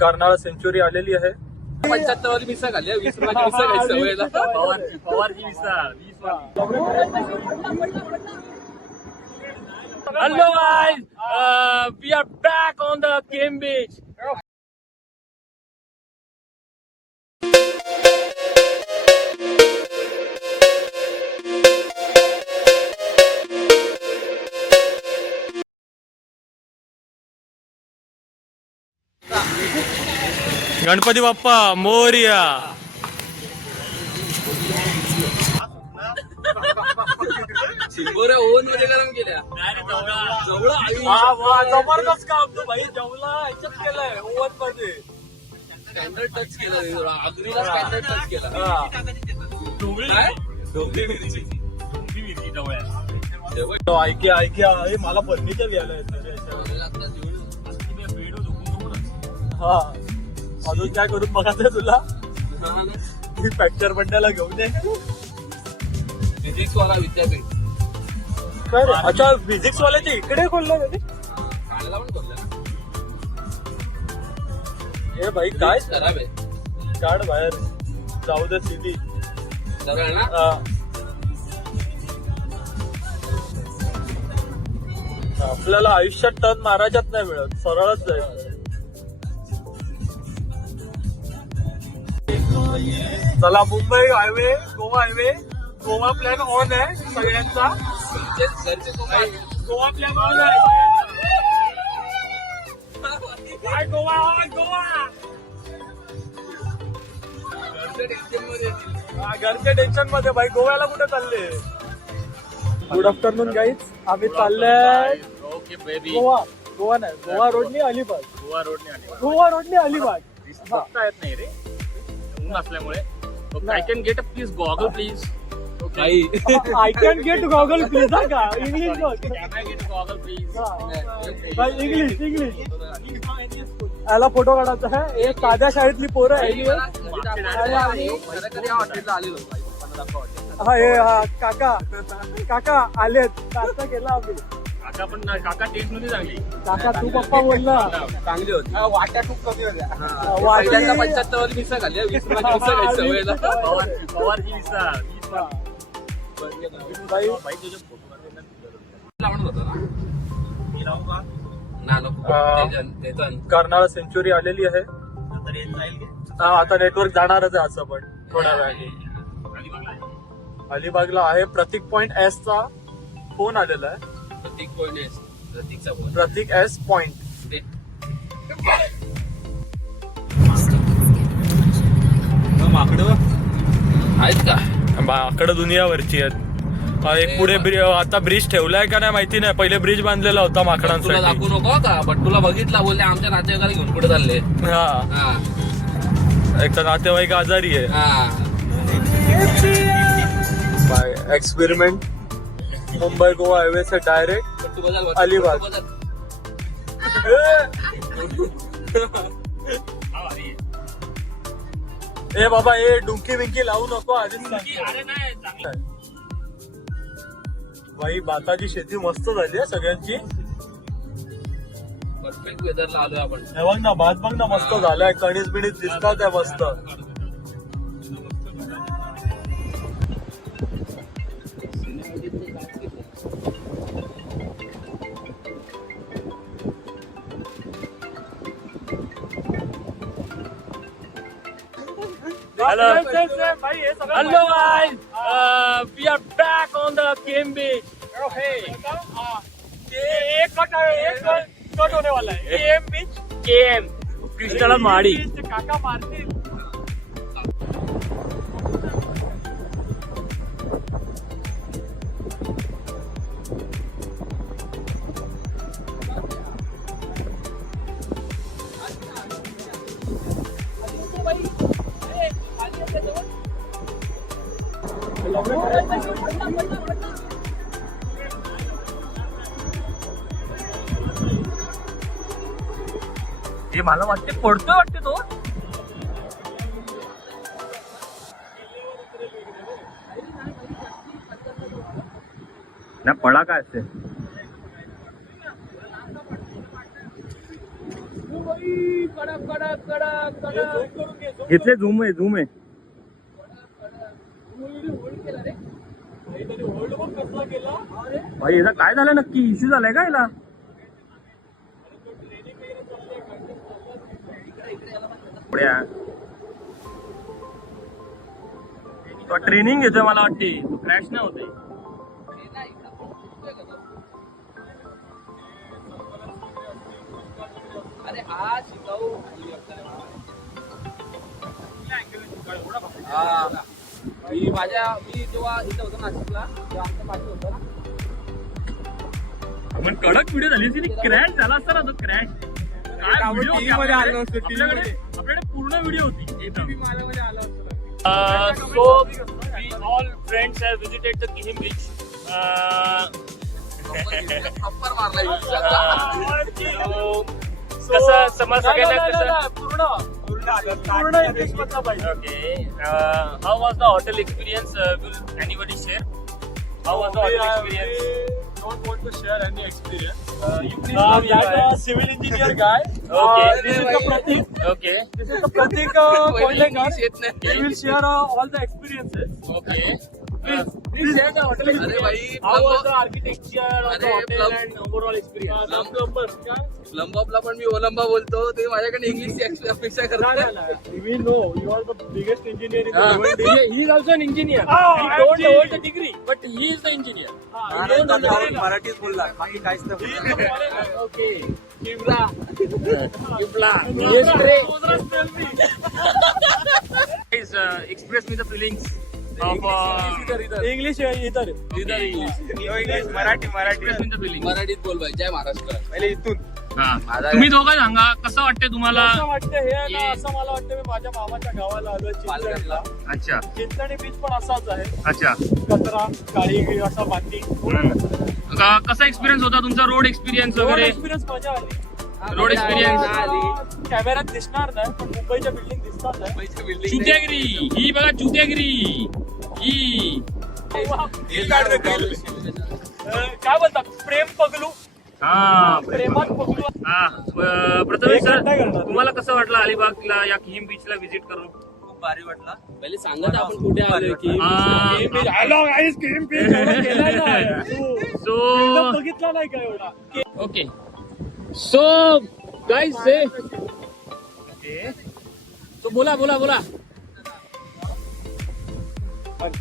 Karnala century आलेली आहे. 75 वाली मिसळ खाल्ली, 20 रुपयाची मिसळ खायची सवय आहे. पवारची मिसळ 20 वाली. Hello guys, we are back on the Game Beach. Ganpati Bappa Morya. शिंगोऱ्या ओव्हन मध्ये गरम केल्या. जबरदस्त काम तू भाई. जेवला ह्याच्यात केलंय ओव्हन मध्ये. स्टँडर्ड टच केला, अग्नीला स्टँडर्ड टच केला. ऐक्या मला फर्निचर घ्यायला हा. अजून काय करून बघायचंय तुला? मी फ्रॅक्चर बंड्याला घेऊन ये. फिजिक्स वाला विद्यापीठ. काय रे? अच्छा, फिजिक्स वाल्याचे इकडे खोललं कधी? काढला पण खोलला ना. हे भाई काय खराब आहे. काढ बाहेर. जाऊ दे सीधी सरळ ना. आपल्याला आयुष्यात टर्न मारायच्याच नाही मिळत, सरळच जायचं. चला, Mumbai highway, Goa highway. Goa plan on आहे सगळ्यांचा. गोवा प्लॅन ऑन आहे. काय गोवा ऑन, गोवा. घरच्या टेन्शन मध्ये भाई. गोव्याला कुठे चालले? Good afternoon guys. आम्ही चाललोय गोवा. गोवा नाही, गोवा रोडनी अलिबाग. गोवा रोडनी अलिबाग. बघता येत नाही रे ऊन असल्यामुळे. I can get a please goggle please. I can get goggle please. का इंग्लिश बघ. Goggle please. इंग्लिश याला फोटो काढायचा आहे. एक साध्या शाळेतली पोरं आहे. हा हे काका आलेत. काका केला आम्ही. काका पण काका टेस्ट मध्ये चांगली. काका तू पप्पा बोलला चांगली होती. वाट्या खूप कमी होत्या. 75 वाली मिसळ खाल्ली, 20 रुपयाची मिसळ खायची सवय आहे. पवारची मिसळ 20 वाली. कर्नाळा सेंचुरी आलेली आहे. आता नेटवर्क जाणारच आहे असं, पण थोड्या वेळाने. अलिबागला आहे. प्रतीक पॉइंट एस चा फोन आलेला आहे. प्रतीक एस पॉइंट. माकडं आहेत का? माकडं दुनियावरची आहेत. एक पुढे आता ब्रिज ठेवलाय का नाही माहिती नाही. पहिले ब्रिज बांधलेला होता तुला माकडांसाठी. दाखवू नको का? बट्टूला बघितला, बोलले आमच्या नातेवाईकाला घेऊन कुठे चालले. हा, एक तर नातेवाईक आजारी आहे. By experiment. Mumbai Goa highway से डायरेक्ट अलिबाग. ए बाबा, ए डुंकी बिंकी लावू नको आधीच. भाई भाताची शेती मस्त झाली आहे सगळ्यांची. परफेक्ट वेदरला आलोय आपण. हे बघ ना, भात बघ ना मस्त झालाय. कणीस बिणीस दिसतात आहे मस्त. Hello guys, we are back on the Game Beach. एक कट होने वाला है. Game beach. गेम कृष्णाला माडी. काका मारतील. हे मला वाटते पडतोय वाटते तो. ना पडा काय असते. कडक कडक कडक कडक. घेतले झूम आहे भाई याचा काय झालं नक्की इश्यू झालाय का याला ट्रेनिंग घेतोय मला वाटते क्रॅश नाही होते अरे हा शिकाऊ. मी जेव्हा इथं होतो नाशिकला तेव्हा आमच्या पाठी होतं ना. पण कडक व्हिडिओ झाली होती क्रॅश झाला असता ना तो क्रॅश आपल्याकडे पूर्ण व्हिडिओ होती so we all friends have visited the Kihim beach थप्पर मारलाय. कसं समज सगळ्यांना कसं पूर्ण इंग्लिश मधला पाहिजे. Okay. How was the hotel experience? Will anybody share? How was the hotel experience? Don't want to share any experience. You please. That civil engineer guy. Okay. This is the Pratik. Okay. This is the Pratik Koilekar. He will share all the experiences. Okay. Please share the hotel अरे experience. भाई How was the architecture of the अरे, hotel plum- and overall experience? लंबापला पण मी ओलंबा बोलतो ते माझ्याकडे इंग्लिशची अपेक्षा करतात. We know you are the biggest engineer in the Ah, world. he is also an engineer. Ah, He don't actually. hold the degree, but he is the engineer. मराठीत बोलला बाकी काहीच Okay. किमला Yupla. Yes, Guys, express me the feelings of English इधर. Marathi express me the feelings. मराठीत बोल भाई. जय महाराष्ट्र. पहिले इथून तुम्ही दोघं सांगा कसं वाटतंय तुम्हाला असं वाटतं हे आहे ना, असं मला वाटतं मी माझ्या मामाच्या गावाला आलोय चिंचणीला. अच्छा चिंचणी बीच पण असाच आहे. अच्छा कचरा काळी असा माती. कसा एक्सपिरियन्स होता तुमचा रोड एक्सपिरियन्स वगैरे एक्सपिरियन्स मजा आली. रोड एक्सपिरियन्स कॅमेऱ्यात दिसणार नाही पण मुंबईच्या बिल्डिंग दिसतात आहे. चुत्यागिरी ही बघा चुत्यागिरी ही काय बोलतात प्रेम पगलू. हा प्रेमात पगलू. प्रथमेश सर काय करणार? तुम्हाला कसं वाटलं अलिबागला या किहिम बीचला व्हिजिट करून खूप भारी वाटला. पहिले सांगत आपण कुठे आलोय की सो बघितला नाही का एवढा. ओके सो गाइस से तो बोला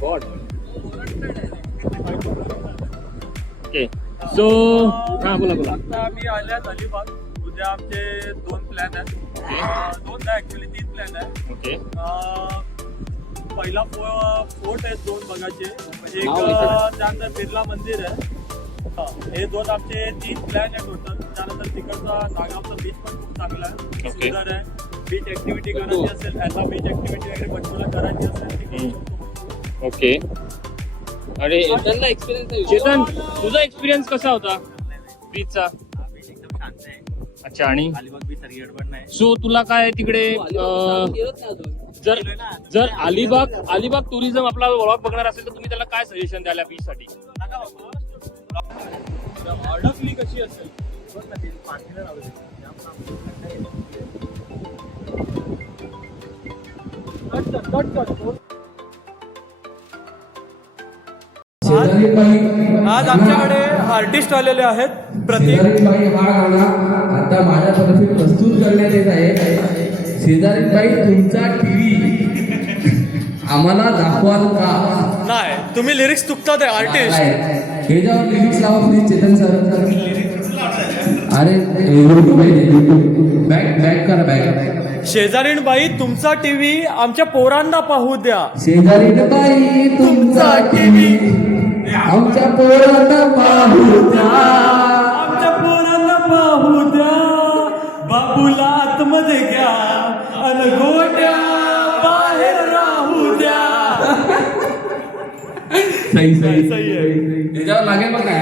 गॉड ओके सो हा बोला आता आम्ही आल्यात अलिबाग. उद्या आमचे 2 प्लॅन आहेत. 2 नाही ऍक्च्युली 3 प्लॅन आहेत. ओके पहिला फोर्ट आहेत 2 बघायचे. एक नाव लिहितात. त्यानंतर बिर्ला मंदिर आहे. हे 2 आमचे 3 प्लॅन आहे टोटल. त्यानंतर तिकडचा नागावचा बीच पण खूप चांगला आहे. Okay. सुंदर आहे. बीच ऍक्टिव्हिटी करायची असेल ह्याचा बीच ऍक्टिव्हिटी वगैरे बच्चूला करायची असेल ती करू शकतो. ओके अरे चेतनला एक्सपिरियन्स आहे. चेतन तुझा एक्सपिरियन्स कसा होता बीचचा अच्छा आणि सो तुला काय तिकडे जर अलिबाग टुरिझम आपला व्लॉग बघणार असेल तर तुम्ही त्याला काय सजेशन द्याल बीच साठी अडकली कशी असेल. आज आमच्याकडे आर्टिस्ट आलेले आहेत. प्रतीक शेजारीबाई हा गाणं आता माझ्यातर्फे प्रस्तुत करण्यात येत आहे. शेजारीबाई तुमचा टीव्ही आम्हाला दाखवाल का? नाही तुम्ही लिरिक्स चुकतात आहे आर्टिस्ट. याच्यावर लिरिक्स लावा प्लीज चेतन सर. अरे बॅक करा बॅक. शेजारीणबाई तुमचा टीव्ही आमच्या पोरांना पाहू द्या. शेजारीबाई तुमचा टीव्ही आमच्या पोरांना पाहू द्या. आमच्या पोरांना पाहू द्या. बाबूला आतमध्ये घ्या अन गोट्या बाहेर राहू द्या. सही सही आहे. याच्यावर लागेल बघ ना.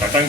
टटंग